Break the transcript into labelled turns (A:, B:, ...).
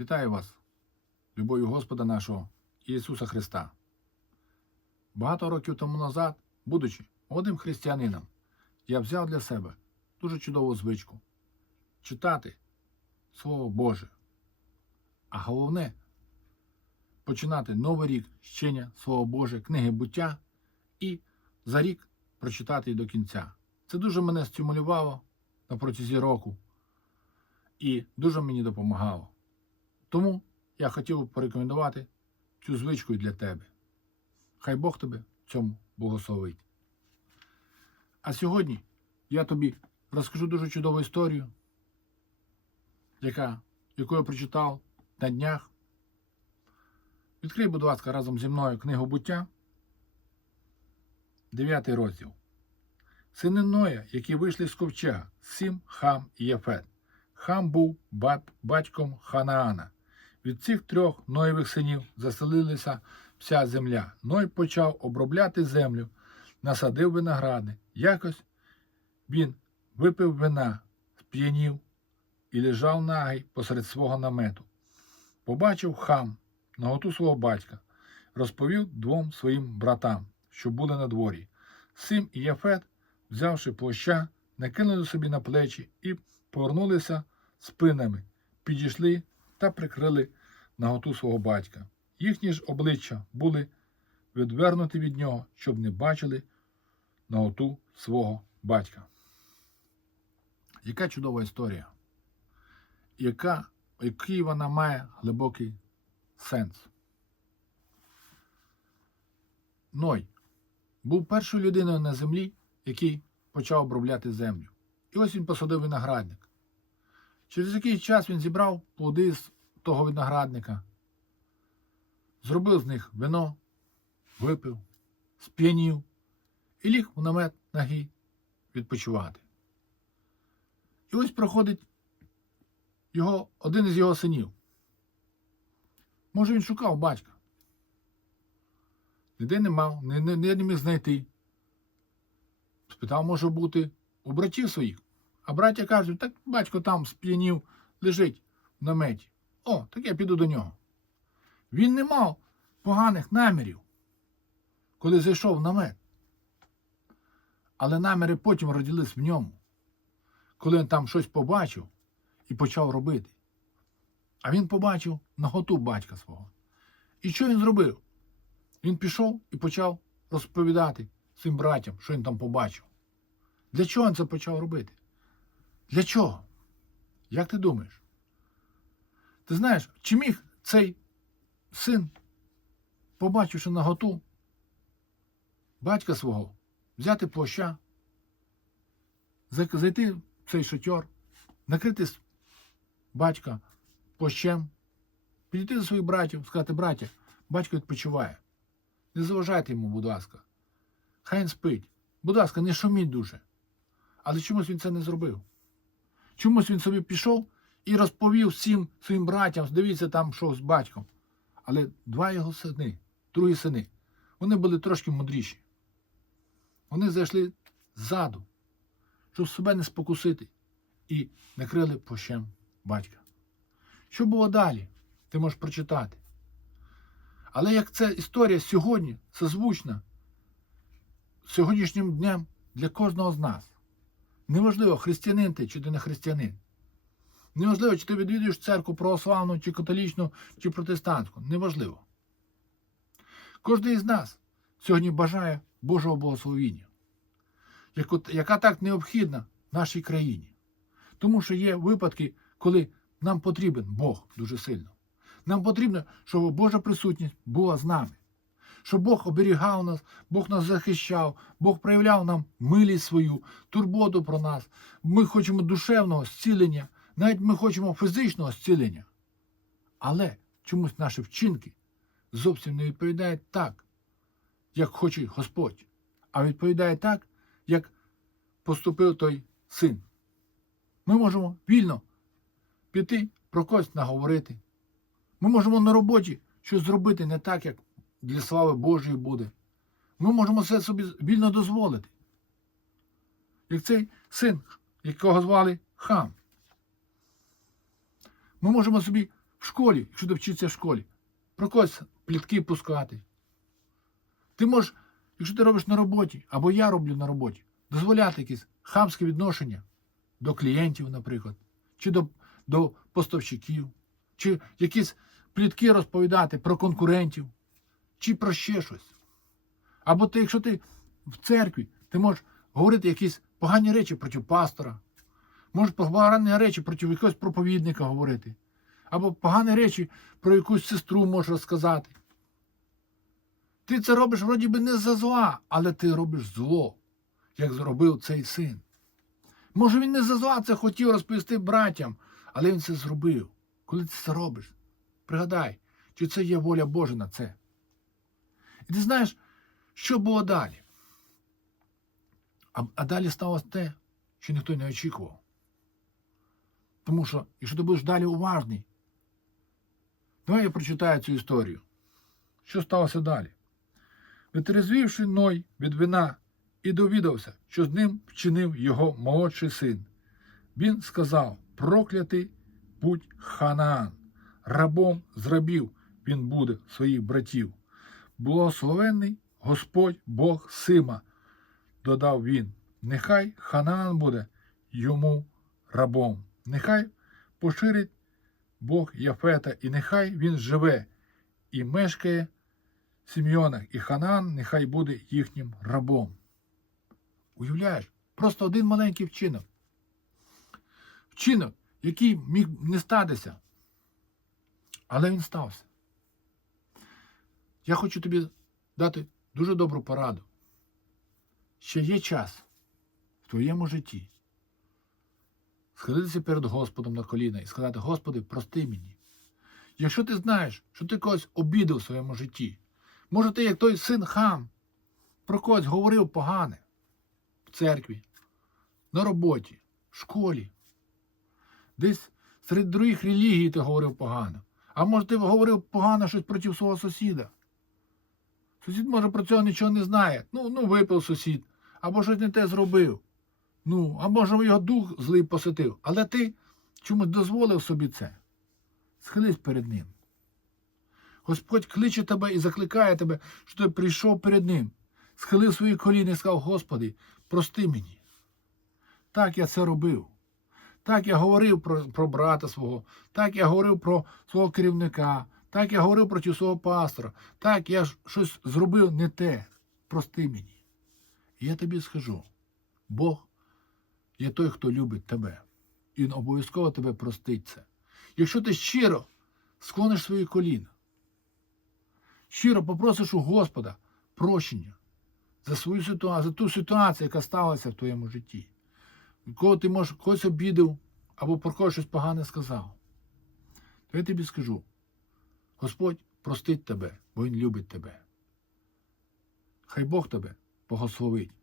A: Вітаю вас, любов'ю Господа нашого Ісуса Христа. Багато років тому назад, будучи молодим християнином, я взяв для себе дуже чудову звичку читати Слово Боже. А головне починати новий рік з чтення Слова Боже, книги буття і за рік прочитати до кінця. Це дуже мене стимулювало на протязі року і дуже мені допомагало. Тому я хотів порекомендувати цю звичку для тебе. Хай Бог тебе цьому благословить. А сьогодні я тобі розкажу дуже чудову історію, яка, яку я прочитав на днях. Відкрий, будь ласка, разом зі мною книгу буття, 9 розділ. Сини Ноя, які вийшли з ковча, Сім, Хам і Єфет. Хам був батьком Ханаана. Від цих трьох Ноєвих синів заселилася вся земля. Ной почав обробляти землю, насадив виногради. Якось він випив вина, сп'янів і лежав нагий посеред свого намету. Побачив хам наготу свого батька, розповів двом своїм братам, що були на дворі. Сим і Яфет, взявши площа, накинули собі на плечі і повернулися спинами, підійшли та прикрили наготу свого батька. Їхні ж обличчя були відвернуті від нього, щоб не бачили наготу свого батька. Яка чудова історія, яка, який вона має глибокий сенс. Ной був першою людиною на землі, який почав обробляти землю. І ось він посадив виноградник. Через який час він зібрав плоди з того виноградника, зробив з них вино, випив, сп'янів і ліг у намет ноги відпочивати. І ось проходить його, один із його синів. Може, він шукав батька. Ніде не мав, не, не, не міг знайти. Спитав, може бути, у братів своїх. А браття кажуть, так батько там сп'янів лежить в наметі. О, так я піду до нього. Він не мав поганих намірів, коли зайшов в намет. Але наміри потім родились в ньому, коли він там щось побачив і почав робити. А він побачив наготу батька свого. І що він зробив? Він пішов і почав розповідати своїм братям, що він там побачив. Для чого він це почав робити? Для чого? Як ти думаєш? Ти знаєш, чи міг цей син, побачивши наготу батька свого, взяти плаща, зай- зайти в цей шатьор, накрити батька плащем, підійти до своїх братів, сказати, браття, батько відпочиває. Не заважайте йому, будь ласка. Хай він спить. Будь ласка, не шуміть дуже. Але чомусь він це не зробив. Чомусь він собі пішов і розповів всім своїм братям, дивіться там, що з батьком. Але два його сини, другі сини, вони були трошки мудріші. Вони зайшли ззаду, щоб себе не спокусити, і накрили плащем батька. Що було далі? Ти можеш прочитати. Але як ця історія сьогодні созвучна сьогоднішнім днем для кожного з нас. Неважливо, християнин ти чи ти не християнин. Неважливо, чи ти відвідуєш церкву православну, чи католічну, чи протестантську. Неважливо. Кожен із нас сьогодні бажає Божого благословіння, яка так необхідна нашій країні. Тому що є випадки, коли нам потрібен Бог дуже сильно. Нам потрібно, щоб Божа присутність була з нами. Щоб Бог оберігав нас, Бог нас захищав, Бог проявляв нам милість свою, турботу про нас. Ми хочемо душевного зцілення, навіть ми хочемо фізичного зцілення. Але чомусь наші вчинки зовсім не відповідають так, як хоче Господь, а відповідає так, як поступив той син. Ми можемо вільно піти про когось наговорити. Ми можемо на роботі щось зробити не так, як для слави Божої буде. Ми можемо це собі вільно дозволити. Як цей син, якого звали хам. Ми можемо собі в школі, якщо ти вчишся в школі, про когось плітки пускати. Ти можеш, якщо ти робиш на роботі, або я роблю на роботі, дозволяти якісь хамське відношення до клієнтів, наприклад, чи до, до поставщиків, чи якісь плітки розповідати про конкурентів, чи про ще щось. Або ти, якщо ти в церкві, ти можеш говорити якісь погані речі проти пастора, можеш погані речі проти якогось проповідника говорити, або погані речі про якусь сестру можеш розказати. Ти це робиш вроді би не за зла, але ти робиш зло, як зробив цей син. Може, він не за зла це хотів розповісти братям, але він це зробив. Коли ти це робиш, пригадай, чи це є воля Божа на це. І ти знаєш, що було далі? А, а далі сталося те, що ніхто не очікував. Тому що, якщо ти будеш далі уважний, давай я прочитаю цю історію. Що сталося далі? Витрезвівши Ной від вина і довідався, що з ним вчинив його молодший син. Він сказав: Проклятий будь Ханаан, рабом з рабів він буде своїх братів. Благословенний Господь Бог Сима, додав він. Нехай Ханаан буде йому рабом. Нехай поширить Бог Яфета, і нехай він живе і мешкає в Сім'йонах, і Ханаан нехай буде їхнім рабом. Уявляєш, просто один маленький вчинок. Вчинок, який міг не статися, але він стався. Я хочу тобі дати дуже добру пораду. Ще є час в твоєму житті схилитися перед Господом на коліна і сказати: Господи, прости мені. Якщо ти знаєш, що ти когось обідав в своєму житті, може ти, як той син хам, про когось говорив погане в церкві, на роботі, в школі, десь серед других релігій ти говорив погано. А може ти говорив погано щось проти свого сусіда. Сусід, може, про цього нічого не знає. Ну, ну випив сусід, або щось не те зробив. Ну, а може його дух злий посетив. Але ти чомусь дозволив собі це. Схились перед ним. Господь кличе тебе і закликає тебе, що ти прийшов перед ним, схилив свої коліни і сказав, Господи, прости мені. Так я це робив. Так я говорив про, про брата свого, так я говорив про свого керівника, так я говорив проти свого пастора, так я щось зробив не те. Прости мені. І я тобі скажу, Бог є той, хто любить тебе. Він обов'язково тебе простить це. Якщо ти щиро склониш свої коліна, щиро попросиш у Господа прощення за свою ситуацію, за ту ситуацію, яка сталася в твоєму житті, кого ти можеш когось обідав або про когось щось погане сказав, то я тобі скажу: Господь простить тебе, бо Він любить тебе. Хай Бог тебе благословить.